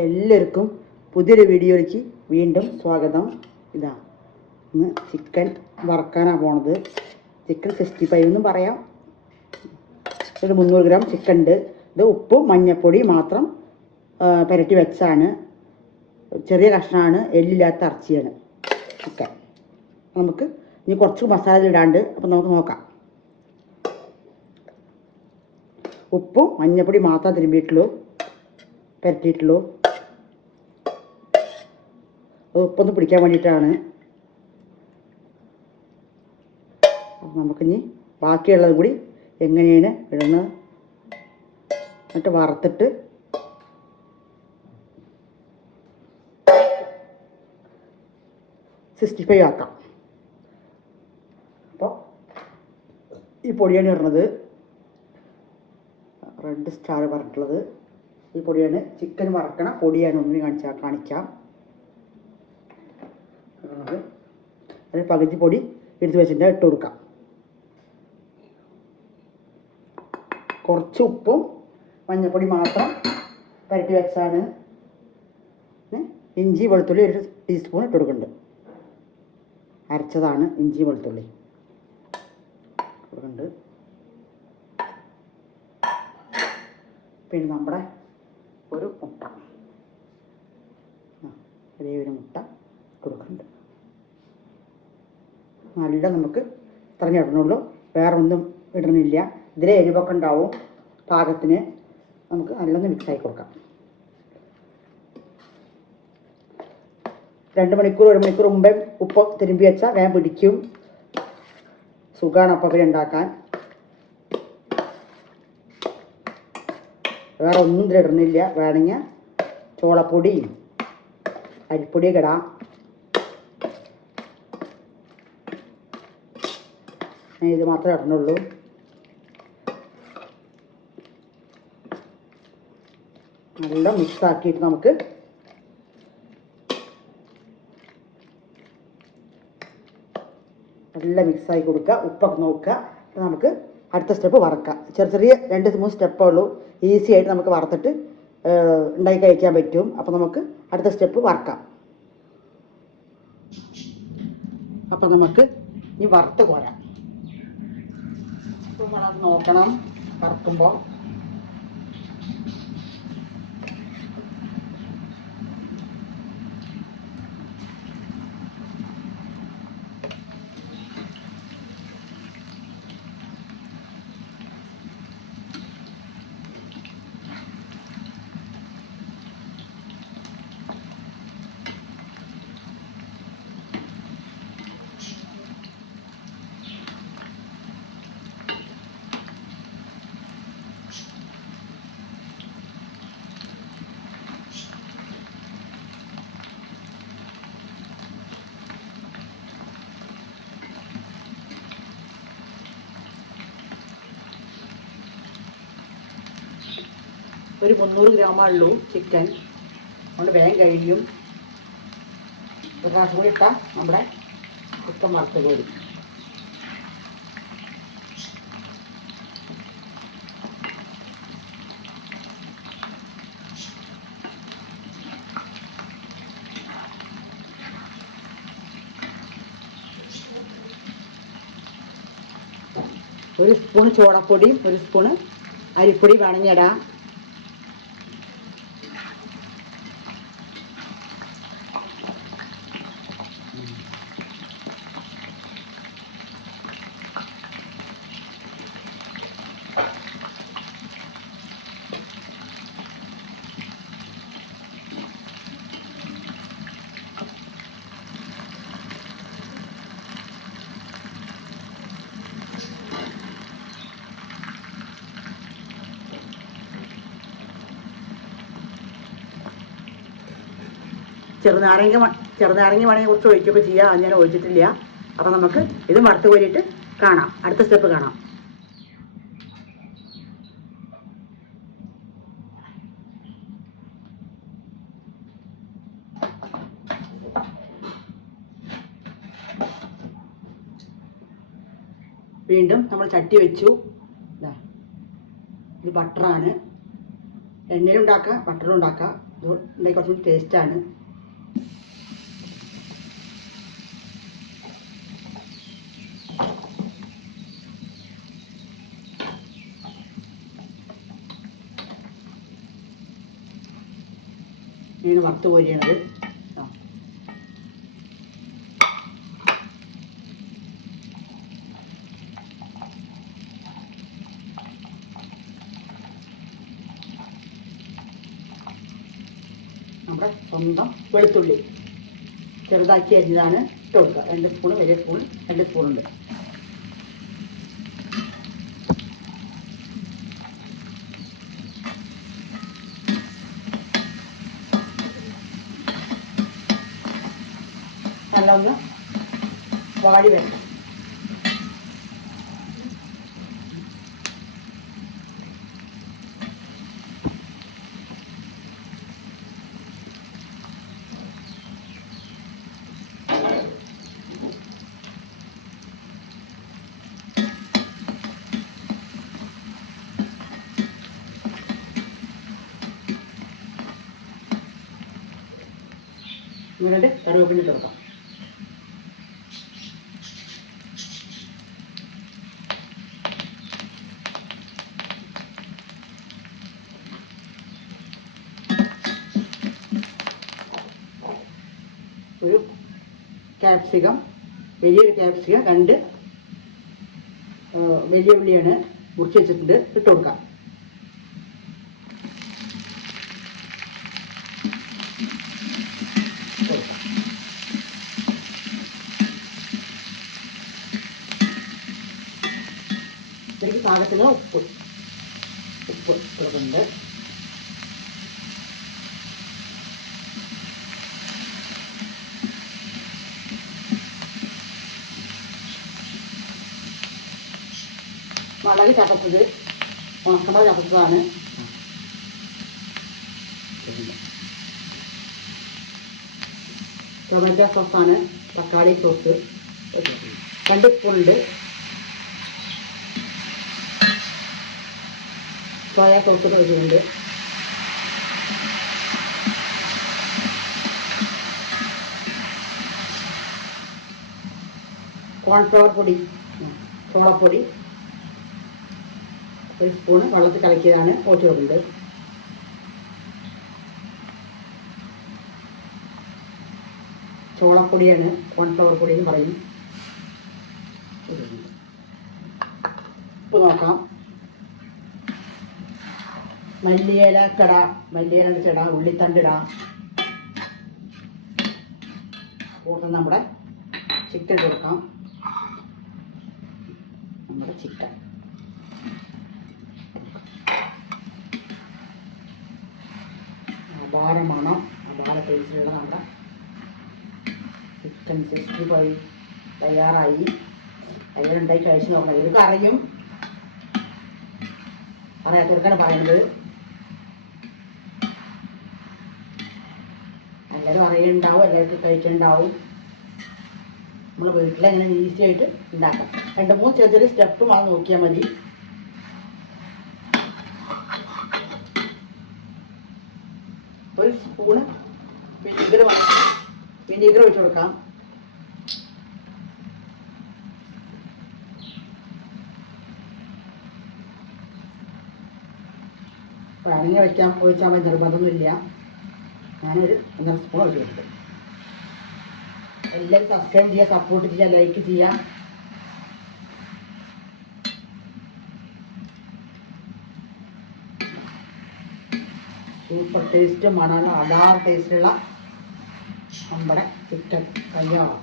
എല്ലാവർക്കും പുതിയൊരു വീഡിയോയിലേക്ക് വീണ്ടും സ്വാഗതം. ഇതാ ഇന്ന് ചിക്കൻ വറക്കാനാണ് പോണത്. ചിക്കൻ 65 എന്നും പറയാം. ഒരു 300 ഗ്രാം ചിക്കൻ ഉണ്ട്. ഇത് ഉപ്പും മഞ്ഞൾപ്പൊടി മാത്രം പുരട്ടി വെച്ചാണ്. ചെറിയ കഷ്ണമാണ്, എല്ലില്ലാത്ത ഇറച്ചിയാണ് ചിക്കൻ. നമുക്ക് ഇനി കുറച്ച് മസാല ഇടാണ്ട്, അപ്പം നമുക്ക് നോക്കാം. ഉപ്പും മഞ്ഞൾപ്പൊടി മാത്രം തിരുമ്പിയിട്ടുള്ളൂ, പുരട്ടിയിട്ടുള്ളൂ. അത് ഉപ്പൊന്ന് പിടിക്കാൻ വേണ്ടിയിട്ടാണ്. നമുക്കിനി ബാക്കിയുള്ളത് കൂടി എങ്ങനെയാണ് ഇടുന്നത് എന്നിട്ട് വറുത്തിട്ട് $65 ആക്കാം. അപ്പോൾ ഈ പൊടിയാണ് ഇടുന്നത്. റെഡ് സ്റ്റാർ പറഞ്ഞിട്ടുള്ളത് ഈ പൊടിയാണ്. ചിക്കൻ വറക്കണ പൊടിയാണ്. ഒന്നിന് കാണിക്കാം. അതിന് പകുതി പൊടി എടുത്ത് വെച്ചിട്ട് ഇട്ട് കൊടുക്കാം. കുറച്ച് ഉപ്പും മഞ്ഞൾപ്പൊടി മാത്രം പുരട്ടി വെച്ചാണ്. ഇഞ്ചി വെളുത്തുള്ളി 1 ടീസ്പൂൺ ഇട്ട് കൊടുക്കുന്നുണ്ട്. അരച്ചതാണ് ഇഞ്ചി വെളുത്തുള്ളി കൊടുക്കുന്നുണ്ട്. പിന്നെ നമ്മുടെ ഒരു മുട്ട, ഒരു മുട്ട കൊടുക്കുന്നുണ്ട്. നല്ല നമുക്ക് ഇത്രഞ്ഞേ ഇടണുള്ളൂ, വേറെ ഒന്നും ഇടണില്ല. ഇതിലെ എരിവൊക്കെ ഉണ്ടാവും. പാകത്തിന് നമുക്ക് നല്ലൊന്ന് മിക്സാക്കി കൊടുക്കാം. 2 മണിക്കൂർ 1 മണിക്കൂർ മുമ്പേ ഉപ്പ് തിരുമ്പി വെച്ചാൽ വേഗം പിടിക്കും. സുഖമാണ് അപ്പം പിന്നെ ഉണ്ടാക്കാൻ. വേറെ ഒന്നും ഇതിലിടണില്ല. വേണമെങ്കിൽ ചോളപ്പൊടിയും അരിപ്പൊടിയൊക്കെ ഇടാം. ഇത് മാത്രമേ ഇടണുള്ളൂ. നല്ല മിക്സാക്കിയിട്ട് നമുക്ക് നല്ല മിക്സാക്കി കൊടുക്കുക. ഉപ്പൊക്കെ നോക്കുക. നമുക്ക് അടുത്ത സ്റ്റെപ്പ് വറക്കാം. ചെറിയ 2-3 സ്റ്റെപ്പേ ഉള്ളൂ. ഈസി ആയിട്ട് നമുക്ക് വറുത്തിട്ട് ഉണ്ടാക്കി കഴിക്കാൻ പറ്റും. അപ്പോൾ നമുക്ക് അടുത്ത സ്റ്റെപ്പ് വറക്കാം. അപ്പം നമുക്ക് ഈ വറുത്ത് കോരാം. നമ്മളത് നോക്കണം വറുക്കുമ്പോൾ. ഒരു 300 ഗ്രാമുള്ളൂ ചിക്കൻ, അതുകൊണ്ട് വേഗം കഴിയും. ഒരു പ്രാവശ്യം കൂടി ഇട്ടാൽ നമ്മുടെ ചിക്കൻ വറുത്തത് കൂടി. ഒരു സ്പൂൺ ചോളപ്പൊടിയും 1 സ്പൂണ് അരിപ്പൊടി വേണമെങ്കിൽ ഇടാം. ചെറുനാരങ്ങ വേണമെങ്കിൽ കുറച്ച് ഒഴിക്കുകയൊക്കെ ചെയ്യാം. അത് ഞാൻ ഒഴിച്ചിട്ടില്ല. അപ്പം നമുക്ക് ഇത് വറുത്ത് കോരിയിട്ട് കാണാം. അടുത്ത സ്റ്റെപ്പ് കാണാം. വീണ്ടും നമ്മൾ ചട്ടി വെച്ചു. ഇത് ബട്ടറാണ്. എണ്ണയിലുണ്ടാക്കാം, ബട്ടറുണ്ടാക്കാം. ഉണ്ടാക്കി കുറച്ചുകൂടി ടേസ്റ്റാണ്. മീൻ വറുത്ത് കോരിയണത്. നമ്മുടെ സ്വന്തം വെളുത്തുള്ളി ചെറുതാക്കി അരിഞ്ഞതാണ് ഇട്ട് കൊടുക്കുക. 2 സ്പൂൺ, വലിയ സ്പൂൺ 2 സ്പൂണുണ്ട്. നല്ലൊന്ന് വാടി വരണം. ഇങ്ങനെ കറിവേപ്പില ഇട്ട് കൊടുക്കാം. ഒരു ക്യാപ്സിക്കം, വലിയൊരു ക്യാപ്സിക്കം 2 വലിയ ഉള്ളിയാണ് മുറിച്ച് വെച്ചിട്ടുണ്ട്, ഇട്ട് കൊടുക്കാം. ഇതിലേക്ക് പാകത്തിന് ഉപ്പ് കൊടുക്കുന്നുണ്ട്. മുളക് ചതച്ചത്, ഉണക്കമുളക് ചതച്ചതാണ്. ടൊമാറ്റോ സോസാണ്, തക്കാളി സോസ് 2 സ്പൂണുണ്ട്. സോയാ സോസ് വെച്ചിട്ടുണ്ട്. കോൺഫ്ലവർ പൊടി, ചോളപ്പൊടി 1 സ്പൂണ് വെള്ളത്തിൽ കലക്കിയതാണ് ഒഴിച്ച് കൊടുക്കുന്നത്. ചോളപ്പൊടിയാണ് കോൺഫ്ലവർ പൊടി എന്ന് പറയും. ഉപ്പ് നോക്കാം. മല്ലിയില ഇടാം, ഉള്ളിത്തണ്ട് ഇടാം. കൂടുതൽ നമ്മുടെ ചിക്കൻ കൊടുക്കാം. നമ്മുടെ ചിക്കൻ അപാരമാണ്. അപാര ടേസ്റ്റിലുള്ള നമ്മുടെ ചിക്കൻ 65 തയ്യാറായി. അതിലുണ്ടായി കഴിച്ച് നോക്കണം. ഇവർക്ക് അറിയും, അറിയാത്തവർക്കാണ് പറയുന്നത്. എല്ലാവരും അറിയുന്നുണ്ടാവും, എല്ലാവർക്കും കഴിക്കുന്നുണ്ടാവും. നമ്മൾ വീട്ടിലെങ്ങനെ ഈസി ആയിട്ട് ഉണ്ടാക്കാം. 2-3 ചെറിയ സ്റ്റെപ്പ് അത് നോക്കിയാൽ മതി. ഒരു സ്പൂണ് വിനീഗർ ഒഴിച്ച് കൊടുക്കാം. വേണമെങ്കിൽ ഒഴിച്ചാൽ മതി, നിർബന്ധമൊന്നുമില്ല. ഞാനൊരു 1.5 സ്പൂൺ ഒഴിച്ച് കൊടുത്തു. എല്ലാവരും സബ്സ്ക്രൈബ് ചെയ്യുക, സപ്പോർട്ട് ചെയ്യുക, ലൈക്ക് ചെയ്യുക. സൂപ്പർ ടേസ്റ്റ് മണാണ്, അടാർ ടേസ്റ്റുള്ള നമ്മുടെ ചിക്കൻ കല്യാണം.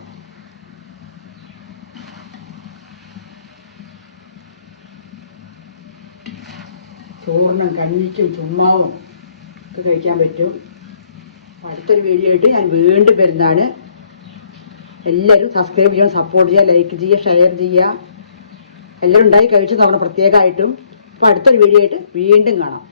ചോറിനും കഞ്ഞിക്കും ചുമ്മാവും ഒക്കെ കഴിക്കാൻ പറ്റും. അടുത്തൊരു വീഡിയോ ആയിട്ട് ഞാൻ വീണ്ടും വരുന്നതാണ്. എല്ലാവരും സബ്സ്ക്രൈബ് ചെയ്യുക, സപ്പോർട്ട് ചെയ്യുക, ലൈക്ക് ചെയ്യുക, ഷെയർ ചെയ്യുക. എല്ലാവരും ഉണ്ടായി കഴിച്ച് നമ്മുടെ പ്രത്യേകമായിട്ടും. അപ്പോൾ അടുത്തൊരു വീഡിയോ ആയിട്ട് വീണ്ടും കാണാം.